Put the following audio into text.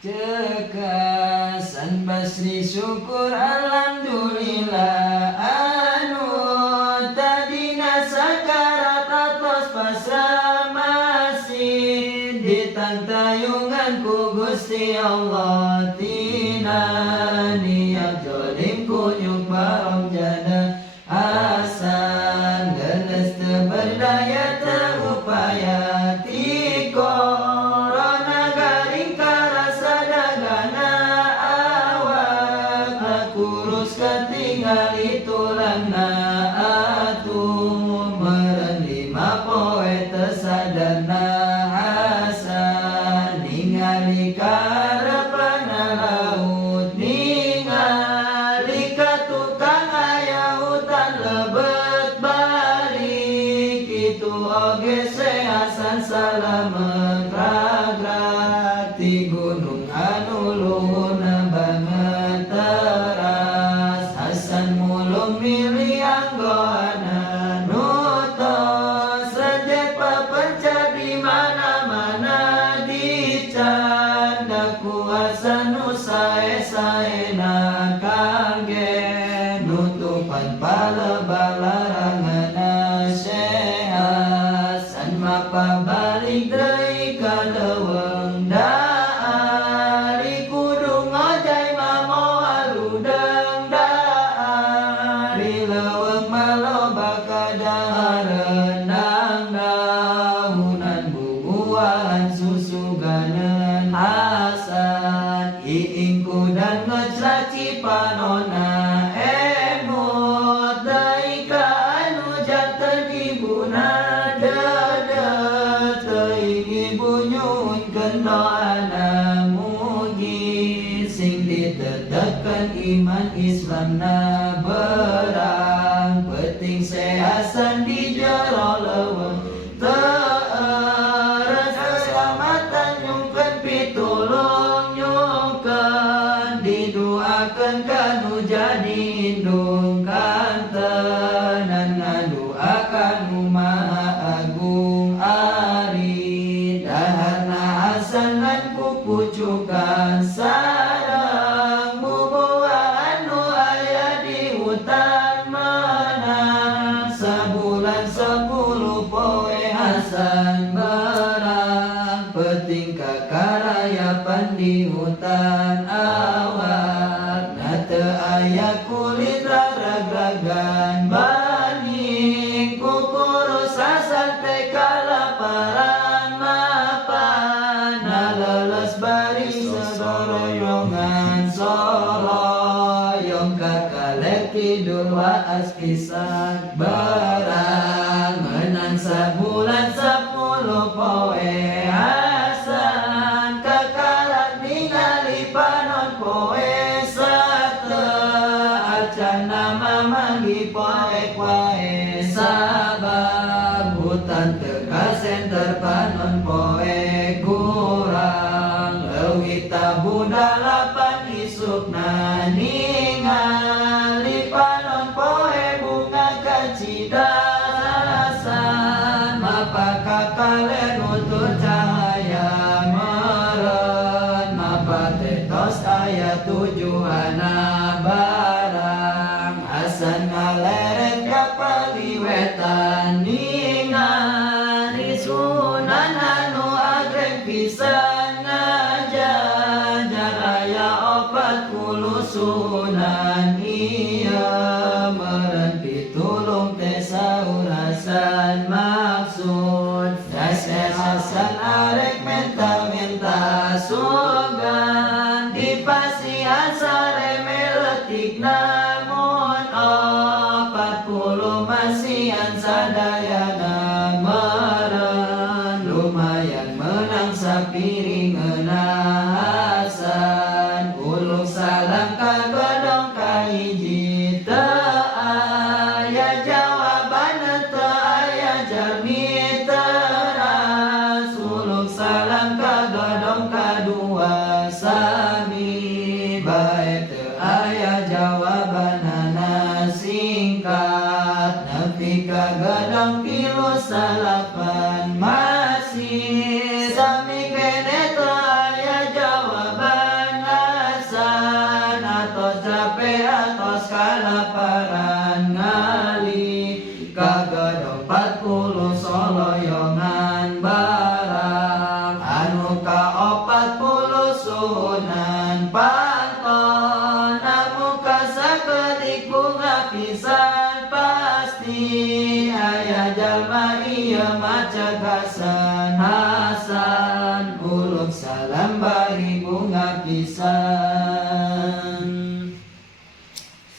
Cekasan Basri syukur alhamdulillah anu tadina sakarat atos pasrah masih ditantayungan ku Gusti Allah tina niat jolim kunyuk barong jana asan genes teu berdaya teu upaya ti corona garing karasa dagana awak kurus ketinggali tulangna atuh meureun 5 poe teu sadarna hasan ningali karepana laut ningali ka tukang aya hutan lebet balik kitu oge se Hasan salamet rag-rag ti gunung anu luhurna banget teras Hasan mulung milih anggoana nutos rejek papencar di mana-mana dicanda ku Hasan nu sae-saena kangge nutupan palebalaranganna Syekh Hasan mapa balik deui ka leuweung daari kudu ngojay mamoal udang daari leuweung maloba kadahareun daunan bubuahan susuganeun Hasan iing kudan ngeclaci panona emot deui ka anu janten ibuna dedet teuing ibu nyuhunkeun doana mugi sing ditetepkeun iman Islamna berang penting se Hasan di jero leuweung teueureuh keselamatan nyungkeun pitulung nyungkeun didoakeun kanu jadi indung kantenan ngadoakan Nu Maha Agung ari daharna Hasan ngan pupucukan sareng bubuahan nu aya di hutan menang sabulan 10 poe Hasan berang penting kakarayapan di hutan awak na teu aya kulit rag-ragan baning kukurus Hasan teh kalaparan mapan naleles bari sesoroyongan soroyong kakalek tidur waas pisan barang menang sabulan 10 poe Hasan kakarak ningali panon poe acana mamanggi poe-poe sabab hutan tegasen terpanon poe kurang leuwih tabudalapan isukna ningali panon poe bunga kacidasan mapa kakale nutur cahaya meren mapa tetos aya tujuana barang Hasan ngaleret ka paliwetan ningali Sunan anu agreng pisan ngajajar aya 40 sunan ieu meureun pitulung teh saur Hasan maksud dasar Hasan arek menta-menta sugan dipasihan sare meletik namun 40 masihan sadayana meureun lumayan menang sapiringeuna Hasan uluk salam kagodong kahiji teu aya jawaban teu aya jalmi teras uluk salam kagodong kadua sami bae teu aya jawabanana singkat nepi ka gadang kilo salapan masih sami kene teu aya jawaban pangton muka sakedik bunga pisan pasti aya jalma ieu mah cegasan Hasan uluk salam